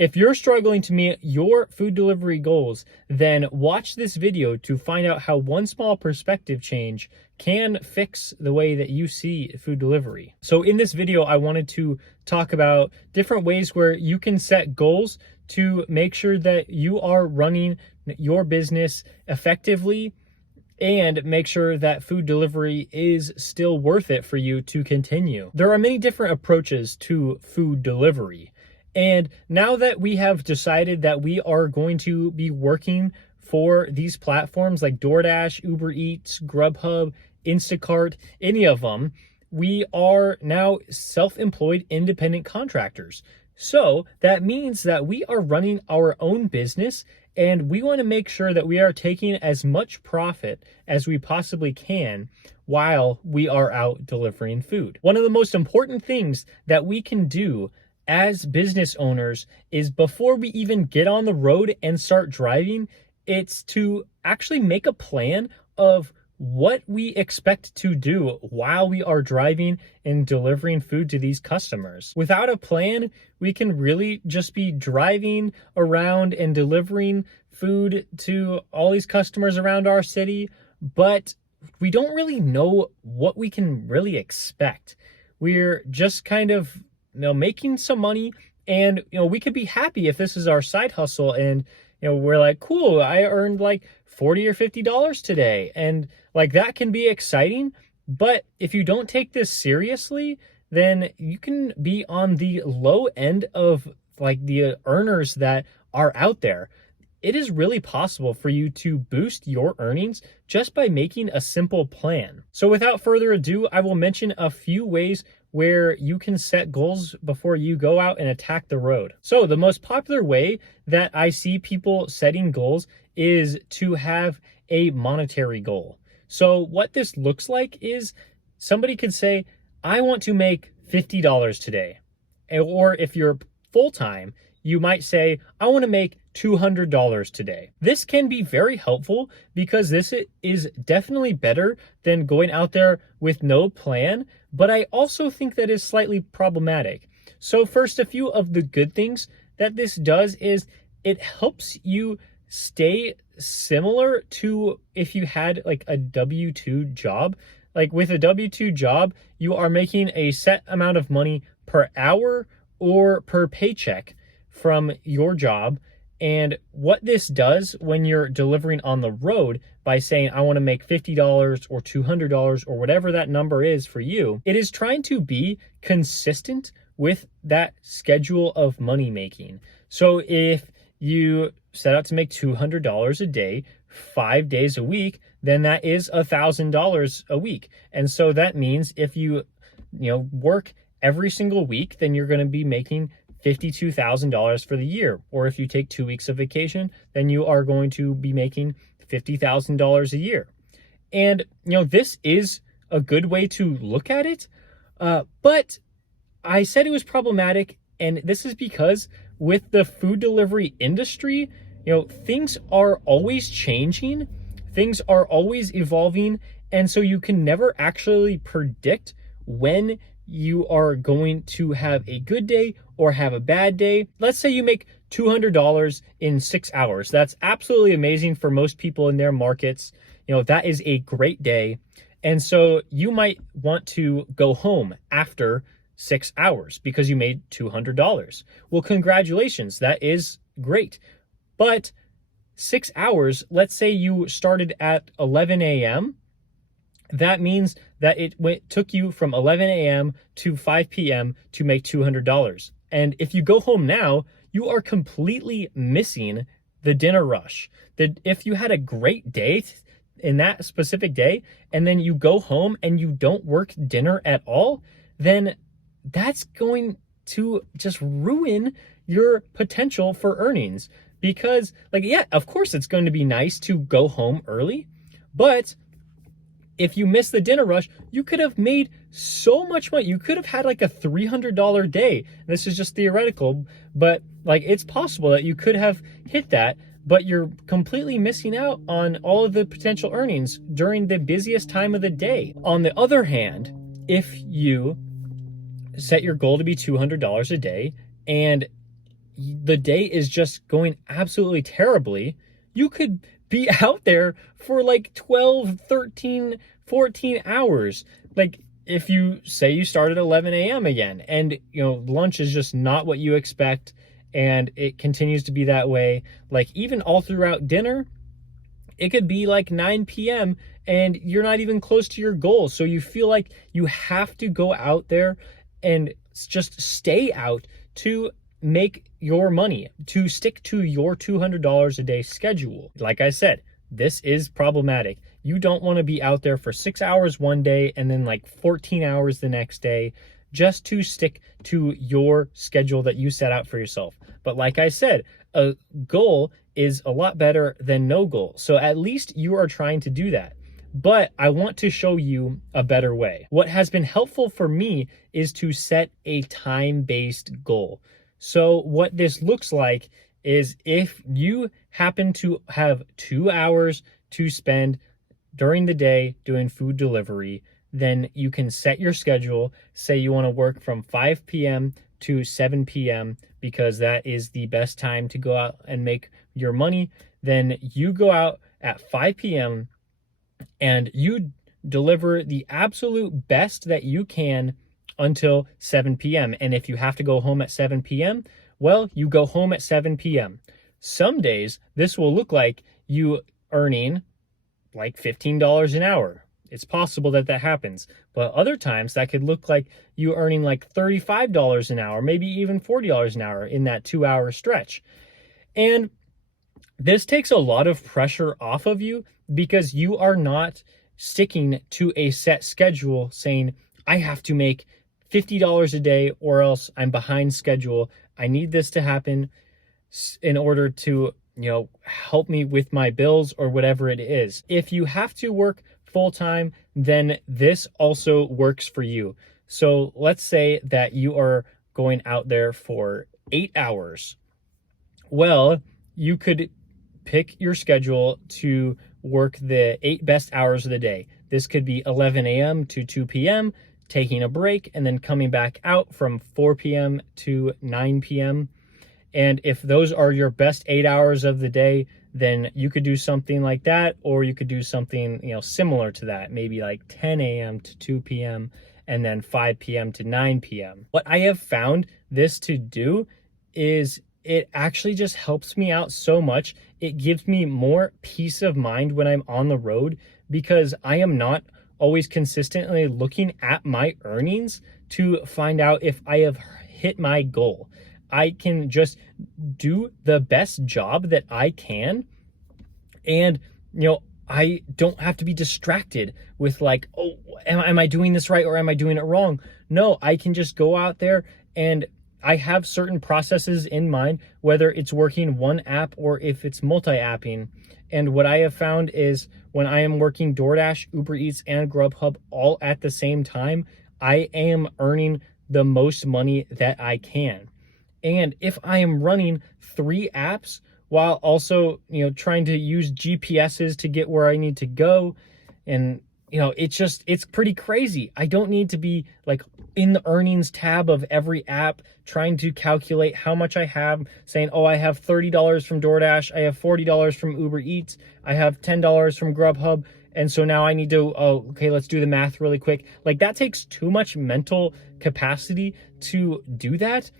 If you're struggling to meet your food delivery goals, then watch this video to find out how one small perspective change can fix the way that you see food delivery. So in this video, I wanted to talk about different ways where you can set goals to make sure that you are running your business effectively and make sure that food delivery is still worth it for you to continue. There are many different approaches to food delivery. And now that we have decided that we are going to be working for these platforms like DoorDash, Uber Eats, Grubhub, Instacart, any of them, we are now self-employed independent contractors. So that means that we are running our own business, and we want to make sure that we are taking as much profit as we possibly can while we are out delivering food. One of the most important things that we can do as business owners is before we even get on the road and start driving, it's to actually make a plan of what we expect to do while we are driving and delivering food to these customers. Without a plan, we can really just be driving around and delivering food to all these customers around our city, but we don't really know what we can really expect. We're just kind of making some money, and we could be happy if this is our side hustle, and we're like, cool, I earned like $40 or $50 today, and like that can be exciting. But if you don't take this seriously, then you can be on the low end of like the earners that are out there. It is really possible for you to boost your earnings just by making a simple plan. So without further ado, I will mention a few ways where you can set goals before you go out and attack the road. So the most popular way that I see people setting goals is to have a monetary goal. So what this looks like is somebody could say, I want to make $50 today. Or if you're full-time, you might say, I want to make $200 today. This can be very helpful because this is definitely better than going out there with no plan, but I also think that is slightly problematic. So first, a few of the good things that this does is it helps you stay similar to if you had like a W-2 job. Like with a W-2 job, you are making a set amount of money per hour or per paycheck from your job. And what this does when you're delivering on the road by saying, I want to make $50 or $200 or whatever that number is for you, it is trying to be consistent with that schedule of money making. So if you set out to make $200 a day, 5 days a week, then that is $1,000 a week. And so that means if you work every single week, then you're going to be making $52,000 for the year. Or if you take 2 weeks of vacation, then you are going to be making $50,000 a year. And, this is a good way to look at it. But I said it was problematic. And this is because with the food delivery industry, things are always changing. Things are always evolving. And so you can never actually predict when you are going to have a good day or have a bad day. Let's say you make $200 in 6 hours. That's absolutely amazing for most people in their markets. That is a great day. And so you might want to go home after 6 hours because you made $200. Well, congratulations. That is great. But 6 hours, let's say you started at 11 a.m., that means that it took you from 11 a.m. to 5 p.m. to make $200. And if you go home now, you are completely missing the dinner rush. If you had a great day in that specific day, and then you go home and you don't work dinner at all, then that's going to just ruin your potential for earnings. Because, of course it's going to be nice to go home early, but if you miss the dinner rush, you could have made so much money. You could have had like a $300 day. This is just theoretical, but it's possible that you could have hit that, but you're completely missing out on all of the potential earnings during the busiest time of the day. On the other hand, if you set your goal to be $200 a day and the day is just going absolutely terribly, you could be out there for like 12, 13, 14 hours. Like if you say you start at 11 a.m. again and lunch is just not what you expect and it continues to be that way, like even all throughout dinner, it could be like 9 p.m. and you're not even close to your goal. So you feel like you have to go out there and just stay out to make your money, to stick to your $200 a day schedule. Like I said, this is problematic. You don't want to be out there for 6 hours one day and then like 14 hours the next day just to stick to your schedule that you set out for yourself. But like I said, a goal is a lot better than no goal. So at least you are trying to do that. But I want to show you a better way. What has been helpful for me is to set a time-based goal. So what this looks like is if you happen to have 2 hours to spend during the day doing food delivery, then you can set your schedule. Say you want to work from 5 p.m. to 7 p.m. because that is the best time to go out and make your money. Then you go out at 5 p.m. and you deliver the absolute best that you can until 7 p.m. And if you have to go home at 7 p.m., well, you go home at 7 p.m. Some days this will look like you earning like $15 an hour. It's possible that that happens. But other times that could look like you earning like $35 an hour, maybe even $40 an hour in that 2 hour stretch. And this takes a lot of pressure off of you because you are not sticking to a set schedule saying, I have to make $50 a day or else I'm behind schedule. I need this to happen in order to, help me with my bills or whatever it is. If you have to work full time, then this also works for you. So let's say that you are going out there for 8 hours. Well, you could pick your schedule to work the 8 best hours of the day. This could be 11 a.m. to 2 p.m., taking a break, and then coming back out from 4 p.m. to 9 p.m. And if those are your best 8 hours of the day, then you could do something like that, or you could do something, similar to that, maybe like 10 a.m. to 2 p.m. and then 5 p.m. to 9 p.m. What I have found this to do is it actually just helps me out so much. It gives me more peace of mind when I'm on the road because I am not always consistently looking at my earnings to find out if I have hit my goal. I can just do the best job that I can. And, I don't have to be distracted with like, oh, am I doing this right or am I doing it wrong? No, I can just go out there and I have certain processes in mind, whether it's working one app or if it's multi-apping. And what I have found is when I am working DoorDash, Uber Eats, and Grubhub all at the same time, I am earning the most money that I can. And if I am running 3 apps while also, trying to use GPSs to get where I need to go, and, it's pretty crazy. I don't need to be like in the earnings tab of every app trying to calculate how much I have, saying, oh, I have $30 from DoorDash, I have $40 from Uber Eats, I have $10 from Grubhub. And so now I need to, let's do the math really quick. Like that takes too much mental capacity to do that.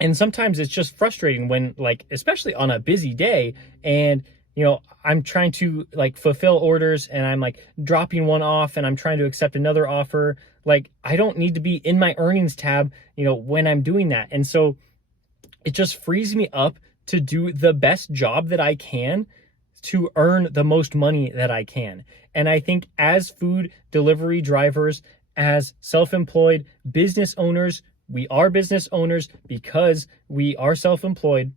And sometimes it's just frustrating when especially on a busy day and, I'm trying to fulfill orders and I'm dropping one off and I'm trying to accept another offer. I don't need to be in my earnings tab, when I'm doing that. And so it just frees me up to do the best job that I can to earn the most money that I can. And I think as food delivery drivers, as self-employed business owners, we are business owners because we are self-employed.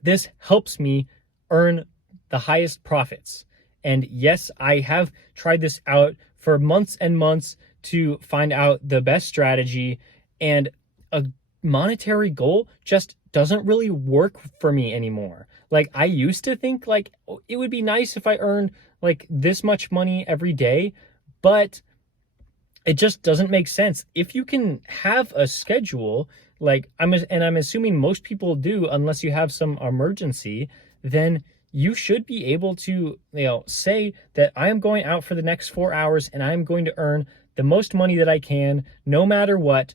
This helps me earn the highest profits. And yes, I have tried this out for months and months to find out the best strategy, and a monetary goal just doesn't really work for me anymore. I used to think it would be nice if I earned this much money every day, but it just doesn't make sense. If you can have a schedule, like I'm assuming most people do, unless you have some emergency, then you should be able to, say that I am going out for the next 4 hours and I'm going to earn the most money that I can, no matter what.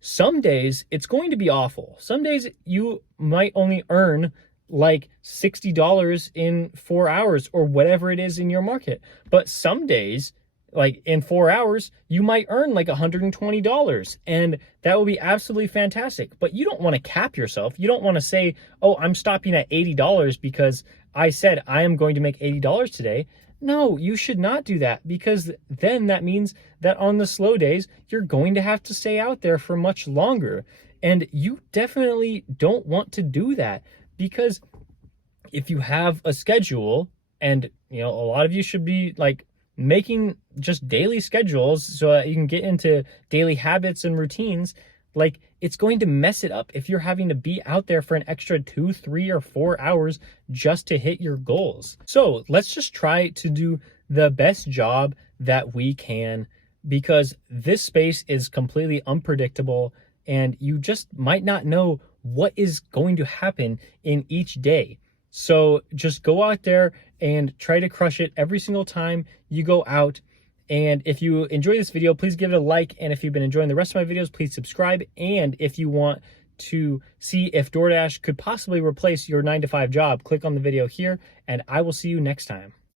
Some days it's going to be awful. Some days you might only earn like $60 in 4 hours or whatever it is in your market. But some days, like in 4 hours, you might earn like $120, and that will be absolutely fantastic. But you don't want to cap yourself. You don't want to say, oh, I'm stopping at $80 because I said I am going to make $80 today. No, you should not do that, because then that means that on the slow days, you're going to have to stay out there for much longer. And you definitely don't want to do that, because if you have a schedule, and a lot of you should be like making just daily schedules so that you can get into daily habits and routines, like it's going to mess it up if you're having to be out there for an extra 2, 3, or 4 hours just to hit your goals. So let's just try to do the best job that we can, because this space is completely unpredictable and you just might not know what is going to happen in each day. So just go out there and try to crush it every single time you go out. And if you enjoy this video, please give it a like. And if you've been enjoying the rest of my videos, please subscribe. And if you want to see if DoorDash could possibly replace your 9-to-5 job, click on the video here, and I will see you next time.